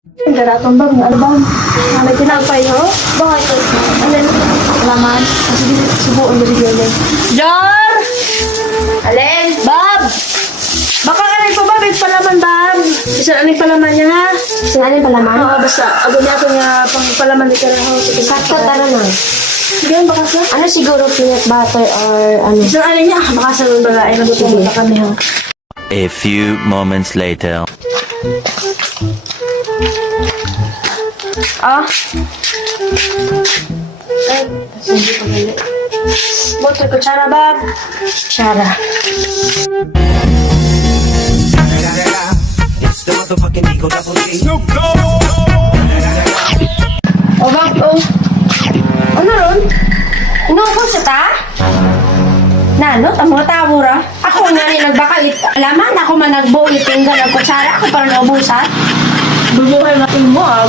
Garatong bang, ano bang? May tinapay, ho? Bakit ko? Alin? Laman? Sige, subuan mo rin yun. Jar! Alin? Bob! Baka alin pa ba? May palaman, Bab? Isa alin palaman niya, ha? Sinanin pala man? Oo, basta. Abo niya ako nga pang palaman ni Karahaw. Sakto tara na. Sige, baka sa? Ano siguro peanut butter or ano? Isang alin niya, baka sa bala ay nagutumo pa kami, ha? A few moments later. Ah? Ay, hindi pa gali. Buto ko, tsara, Bab. Tsara. It's the motherfucking Eagle Double G. O, Bab, o. Ano ron? Inuupo siya ta? Nanot, ang mga tao, ra? Ako nga rin nagbakalit. Alaman, ako man nagbuulit yung ganang kutsara. Ako parang naubusan. Bubuhay natin mo, ah.